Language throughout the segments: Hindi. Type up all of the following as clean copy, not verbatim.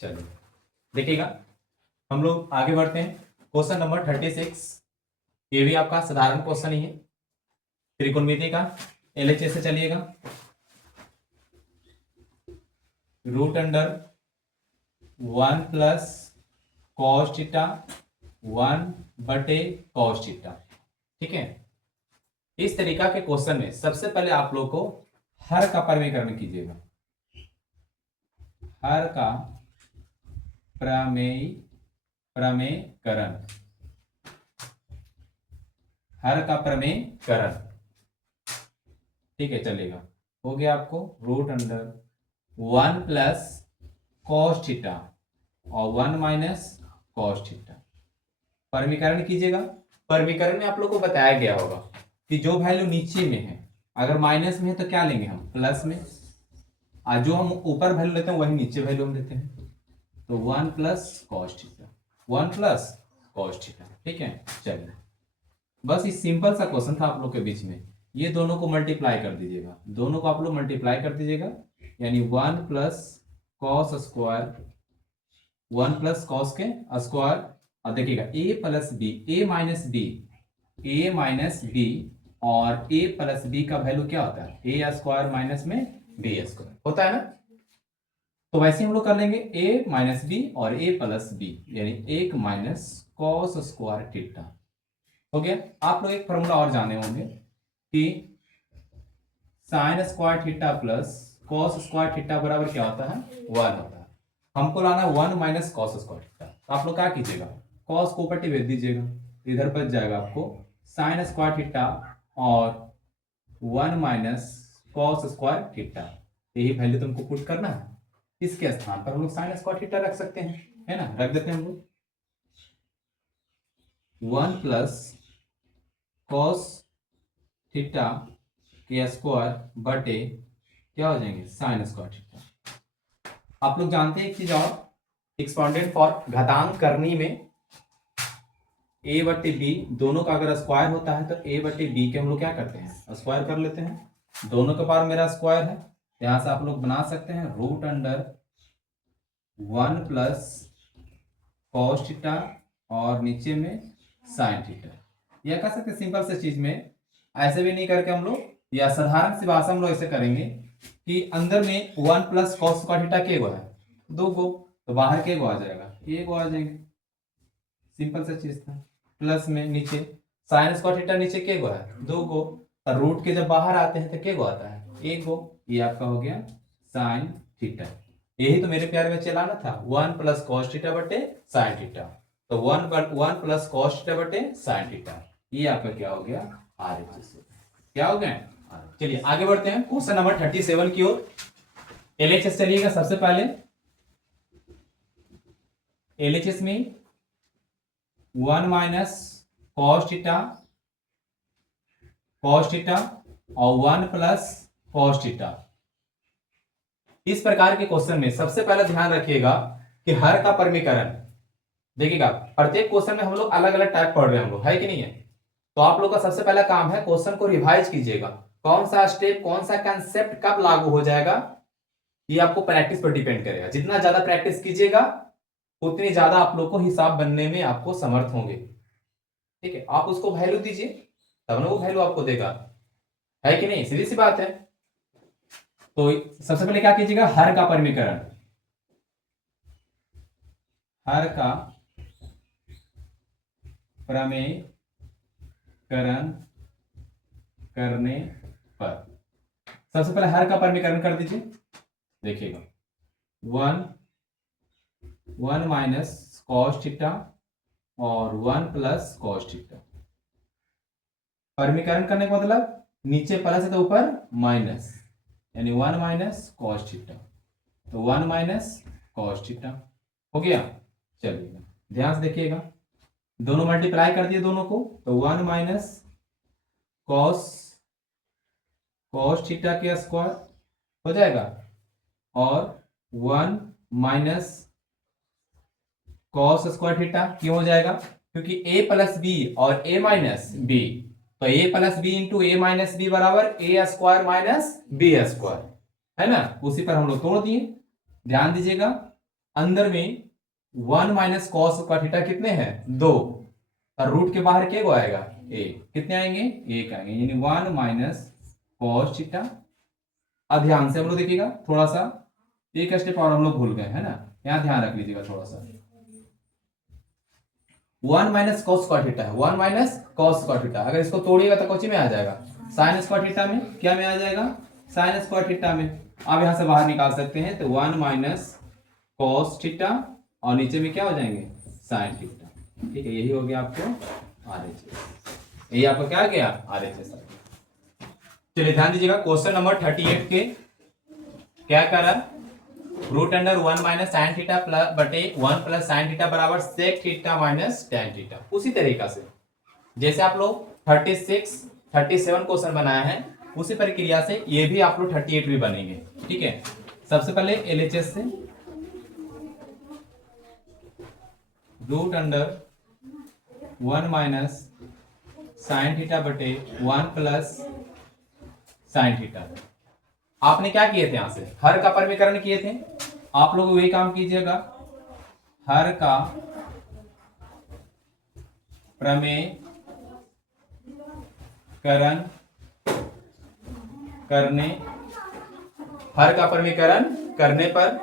चलिए देखिएगा, हम लोग आगे बढ़ते हैं। क्वेश्चन नंबर 36, ये भी आपका साधारण क्वेश्चन ही है, त्रिकोणमिति का। एलएचएस से चलिएगा। Root under 1 plus cos theta 1/cos theta. ठीक है, इस तरीका के क्वेश्चन में सबसे पहले आप लोग को हर का प्रमेयकरण कीजिएगा। हर का प्रमेयकरण, हर का प्रमेयकरण। ठीक है, चलेगा। हो गया आपको root under 1 plus cos theta और 1 माइनस कॉस थीटा। प्रमीकरण कीजिएगा। प्रमीकरण में आप लोग को बताया गया होगा कि जो वैल्यू नीचे में है, अगर माइनस में है तो क्या लेंगे हम, प्लस में। आज जो हम ऊपर वैल्यू लेते हैं वही नीचे वैल्यू हम लेते हैं। तो 1 plus cos theta, 1 plus cos theta. ठीक है, चलिए, बस ये सिंपल सा क्वेश्चन था आप लोग के बीच में। ये दोनों को मल्टीप्लाई कर दीजिएगा, दोनों को आप लोग मल्टीप्लाई कर दीजिएगा, यानी 1 plus cos square, 1 plus cos के स्क्वायर। और देखिएगा a plus B, a minus B, a minus B, और a प्लस बी का वैल्यू क्या होता है, a स्क्वायर माइनस में b स्क्वायर होता है ना। तो वैसे हम लोग कर लेंगे a माइनस बी और a प्लस बी, यानी 1 माइनस कॉस स्क्वायर थीटा। हो गया। आप लोग एक फॉर्मूला और जाने होंगे कि sign square theta plus cos square theta बराबर क्या होता है, 1 होता है। हमको लाना 1 माइनस कॉस स्क्वायर थीटा। तो आप लोग क्या कीजिएगा, कॉस को ऊपर भेज दीजिएगा, इधर बच जाएगा आपको साइन स्क्वायर थीटा और 1 माइनस कॉस स्क्वायर थीटा। यही वैल्यू तुमको पुट करना है। इसके स्थान पर हम लोग साइन स्क्वायर थीटा रख सकते हैं, है ना, रख देते हैं हम लोग। 1 प्लस कॉस थीटा के स्क्वायर बटे क्या हो जाएंगे, साइन स्क्वायर थीटा। आप लोग जानते हैं एक चीज और, एक्सपोनेंट फॉर घातांक करनी में a बटे बी दोनों का अगर स्क्वायर होता है तो a बटे बी के हम लोग क्या करते हैं, स्क्वायर कर लेते हैं। दोनों के पावर मेरा स्क्वायर है, यहां से आप लोग बना सकते हैं root under 1 plus cos theta और नीचे में साइन थीटा। यह कह सकते हैं सिंपल से चीज में, ऐसे भी नहीं करके हम लोग, या साधारण सी भाषा हम लोग ऐसे करेंगे कि अंदर में 1 प्लस कॉस स्क्वायर थीटा के गो है, 2 गो, तो बाहर के गो आ जाएगा, 1 गो आ जाएंगे। सिंपल सा चीज था। प्लस में नीचे साइन स्क्वायर थीटा नीचे के गो है, 2 गो, और रूट के जब बाहर आते हैं तो के गो आता है, 1 गो। ये आपका हो गया साइन थीटा। यही तो मेरे प्यारे में चलाना था, 1 प्लस कॉस थीटा बटे साइन थीटा। तो 1 प्लस कॉस थीटा बटे साइन थीटा, ये आपका क्या हो गया, RHS। क्या हो गया। चलिए आगे बढ़ते हैं क्वेश्चन नंबर 37 की ओर। एलएचएस चलिएगा। सबसे पहले एलएचएस में 1 माइनस कॉस थीटा और 1 प्लस कॉस थीटा। इस प्रकार के क्वेश्चन में सबसे पहले ध्यान रखिएगा कि हर का प्रमीकरण, देखिएगा प्रत्येक क्वेश्चन में हम लोग अलग अलग टाइप पढ़ रहे हैं हम लोग, है कि नहीं है। तो आप लोग का सबसे पहला काम है क्वेश्चन को रिवाइज कीजिएगा, कौन सा स्टेप कौन सा कंसेप्ट कब लागू हो जाएगा, ये आपको प्रैक्टिस पर डिपेंड करेगा। जितना ज्यादा प्रैक्टिस कीजिएगा उतनी ज्यादा आप लोग को हिसाब बनने में आपको समर्थ होंगे। ठीक है, आप उसको वैल्यू दीजिए तब ना वो वैल्यू आपको देगा, है कि नहीं, सीधी सी बात है। तो सबसे पहले क्या कीजिएगा, हर का प्रमीकरण, हर का प्रमेयकरण करने पर सबसे पहले हर का प्रमीकरण कर दीजिए। देखिएगा 1 माइनस कॉस थीटा और 1 प्लस कॉस थीटा। प्रमीकरण करने का मतलब नीचे प्लस है तो ऊपर माइनस, यानी 1 माइनस कॉस थीटा, तो 1 माइनस कॉस थीटा हो गया। चलिए ध्यान से देखिएगा, दोनों मल्टीप्लाई कर दिए दोनों को, तो 1 माइनस कॉस थीटा के स्क्वायर हो जाएगा और 1 माइनस कॉस स्क्वायर थीटा क्यों हो जाएगा, क्योंकि a प्लस बी और a माइनस बी, तो a plus B into A minus B बराबर a square minus B square, है ना। उसी पर हम लोग तोड़ दिए, ध्यान दीजिएगा। अंदर में 1 माइनस कॉस स्क्वायर थीटा कितने हैं 2, और रूट के बाहर क्या आएगा ए, कितने आएंगे 1 आएंगे, यानी 1 माइनस कॉस थीटा। अब ध्यान से हम लोग देखिएगा थोड़ा सा, एक स्टेप और हम लोग भूल गए है ना, यहाँ ध्यान रख लीजिएगा थोड़ा सा। 1 माइनस कॉस स्क्वायर थीटा है, 1 माइनस कॉस स्क्वायर थीटा, अगर इसको तोड़िएगा तो कौन में आ जाएगा साइन स्क्वायर थीटा में, क्या में आ जाएगा साइन स्क्वायर थीटा में। आप यहां से बाहर निकाल सकते हैं, तो 1 माइनस कॉस थीटा और नीचे में क्या हो जाएंगे साइन थीटा। ठीक है, यही हो गया आपको आरएचएस, यही आपका क्या गया आरएचएस। चलिए ध्यान दीजिएगा, क्वेश्चन नंबर 38 के क्या करा, root under 1 minus sine theta plus बटे 1 प्लस साइन थीटा बराबर sec theta minus tan theta. उसी तरीका से जैसे आप लोग 36 37 क्वेश्चन बनाया है, उसी प्रक्रिया से ये भी आप लोग 38 भी बनेंगे। ठीक है, सबसे पहले एलएचएस से, root under 1 minus sine theta बटे 1 प्लस साइन थीटा। आपने क्या किए थे, यहां से हर का परिमीकरण किए थे, आप लोग वही काम कीजिएगा, हर का प्रमेयकरण करने, हर का प्रमेयकरण करने पर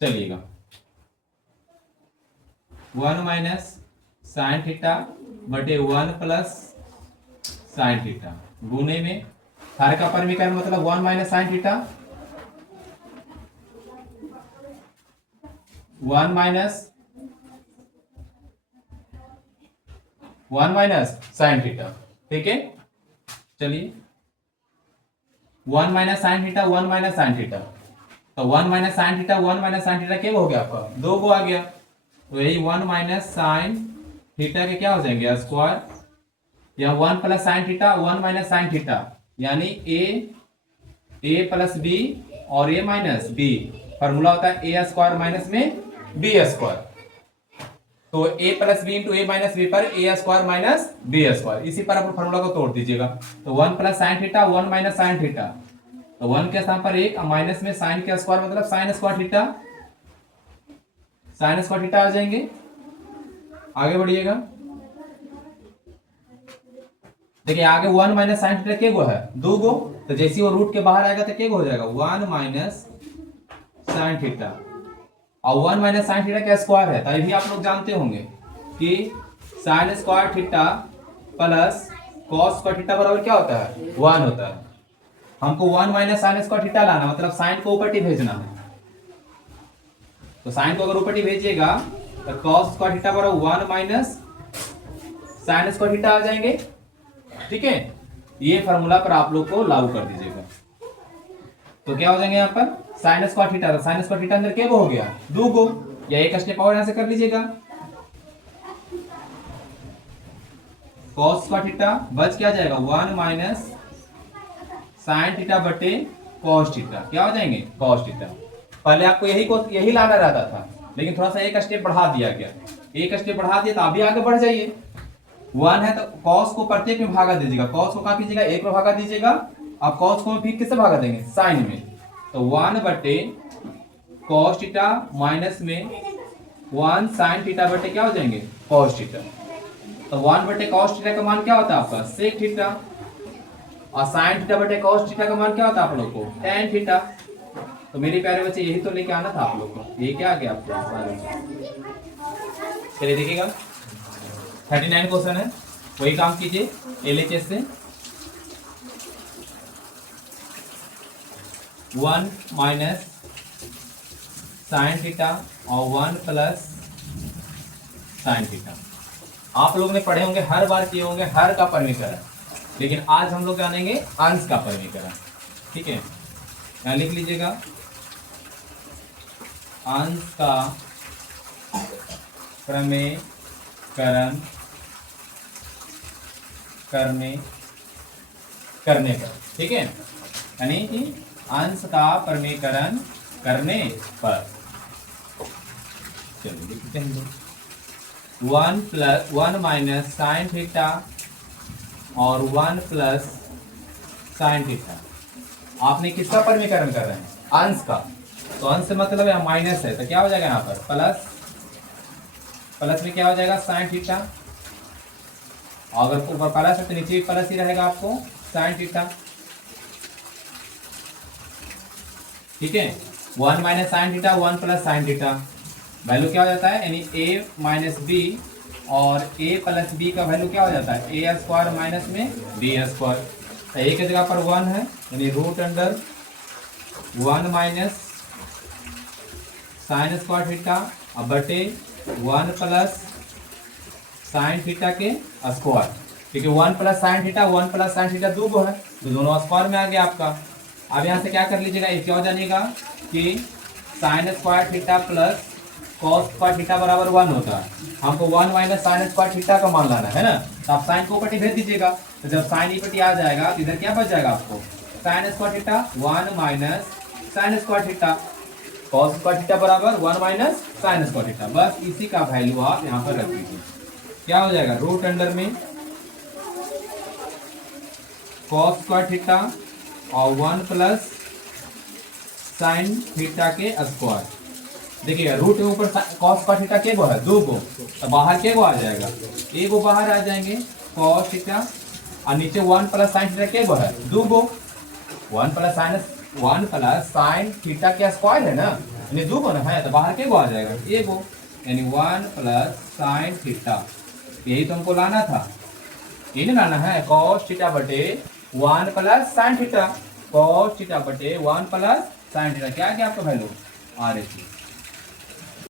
चलिएगा 1 माइनस साइन थीटा बटे 1 प्लस साइन थीटा गुने में हर का परिमीकरण मतलब 1 minus sine theta, 1 minus sine theta. ठीक है, चलिए 1 minus sine theta 1 minus sine theta, तो 1 minus sine theta 1 minus sine theta क्या हो गया आपका 2 को आ गया, तो यही 1 माइनस साइन थीटा के क्या हो जाएंगे स्क्वायर, या 1 plus sine theta 1 minus sine theta, यानी ए प्लस बी और ए माइनस बी, फॉर्मूला होता है ए स्क्वायर माइनस में बी स्क्वायर, तो ए plus B into A minus B पर ए स्क्वायर माइनस बी स्क्वायर, इसी पर आप फॉर्मूला को तोड़ दीजिएगा, तो 1 plus sine theta 1 minus sine theta, तो 1 के स्थान पर 1 माइनस में साइन के स्क्वायर मतलब sine square theta, sine square theta आ जाएंगे। आगे बढ़िएगा, देखिए आगे 1 माइनस साइन थीटा के गो है 2 गो, तो जैसे वो रूट के बाहर आएगा तो क्या हो जाएगा 1 माइनस साइन थीटा, और 1 माइनस साइन थीटा का स्क्वायर है, तो भी आप लोग जानते होंगे कि sign square theta plus cos square theta बराबर क्या होता है 1 होता है। हमको 1 माइनस साइन स्क्वायर थीटा लाना, मतलब साइन को ऊपर भेजना है, तो साइन को अगर ऊपर भेजिएगा तो कॉस स्क्वायर थीटा बराबर 1 माइनस साइन स्क्वायर थीटा आ जाएंगे। ठीक है, ये फार्मूला पर आप लोग को लागू कर दीजिएगा, तो क्या हो जाएंगे यहाँ पर sign square theta, sine square theta अंदर क्या हो गया 2 गो, या एक स्टेप और यहां से कर लीजिएगा, कॉस स्क्वायर थीटा बच क्या जाएगा 1 माइनस साइन थीटा बटे कॉस थीटा, क्या हो जाएंगे कॉस थीटा। पहले आपको यही लाना रहता था, लेकिन थोड़ा सा एक स्टेप बढ़ा दिया गया, एक स्टेप बढ़ा दिया तो अभी आगे बढ़ जाइए। 1 है तो कॉस को प्रत्येक में भागा दीजिएगा, कॉस को क्या कीजिएगा 1 में भागा दीजिएगा, अब कॉस को फिर किससे भागा देंगे साइन में, तो 1 बटे कॉस थीटा माइनस में 1 साइन थीटा बटे क्या हो जाएंगे कॉस थीटा, तो 1 बटे कॉस थीटा का मान क्या होता है आपका सेक थीटा, और साइन थीटा बटे कॉस थीटा का मान क्या होता है आप लोग को टैन थीटा। तो मेरे प्यारे बच्चे यही तो लेके आना था आप लोग को, ये क्या आ गया आपको। चलिए देखिएगा 39 क्वेश्चन है, वही काम कीजिए एलएचएस से, 1 माइनस साइन थीटा और 1 प्लस साइन थीटा। आप लोग ने पढ़े होंगे, हर बार किए होंगे हर का परिमीकरण, लेकिन आज हम लोग जानेंगे अंश का परिमीकरण। ठीक है, यहाँ लिख लीजिएगा अंश का प्रमेयकरण करने पर। ठीक है, यानी कि अंश का प्रमेयकरण करने पर, चलिए लिखते हैं 1 माइनस साइन थीटा और 1 प्लस साइन थीटा। आपने किसका परिमीकरण कर रहे हैं अंश का, तो अंश से मतलब यहाँ माइनस है, तो क्या हो जाएगा यहाँ पर प्लस, प्लस में क्या हो जाएगा साइन थीटा, अगर ऊपर प्लस है तो नीचे भी प्लस ही रहेगा आपको साइन थीटा। ठीक है, 1 minus sine theta 1 plus sine theta, value क्या हो जाता है, यानी a माइनस बी, और a प्लस बी का वैल्यू क्या हो जाता है ए स्क्वायर माइनस में बी स्क्वायर। तो a की जगह पर 1 है, यानी root under 1 minus sine square theta अब बटे 1 प्लस साइन थीटा के स्क्वायर, क्योंकि 1 plus sine theta 1 plus sine theta दो गो है, तो दोनों स्क्वायर में आ गया आपका। अब यहाँ से क्या कर लीजिएगा, ये क्या हो जाएगा कि sign square theta plus cos square theta बराबर 1 होता है। हमको 1 माइनस साइन स्क्वायर थीटा का मान लाना है ना, तो आप साइन को ऊपर भेज दीजिएगा, तो जब साइन ऊपर आ जाएगा तो इधर क्या बच जाएगा आपको sign square theta 1 minus sine square theta, cos square theta बराबर 1 माइनस साइन स्क्वायर थीटा। बस इसी का वैल्यू आप यहाँ पर रख दीजिए, क्या हो जाएगा रूट अंडर में कॉस स्क्वायर थीटा और 1 प्लस साइन थीटा के स्क्वायर। देखिएगा रूट के ऊपर कॉस स्क्वायर थीटा के गो है दो गो, तो बाहर के गो आ जाएगा, एक गो बाहर आ जाएंगे कॉस थीटा, और नीचे 1 प्लस साइन थीटा के गो है दो गो, 1 प्लस साइन थीटा के स्क्वायर है ना, यानी दो गो ना है, तो बाहर के गो आ जाएगा एक गो, यानी 1 प्लस साइन थीटा। यही तो हमको लाना था, ये नहीं लाना है कॉस थीटा बटे 1 plus sine theta, cos theta बटे 1 प्लस साइन थीटा, क्या क्या आपका वैल्यू आ रही थी।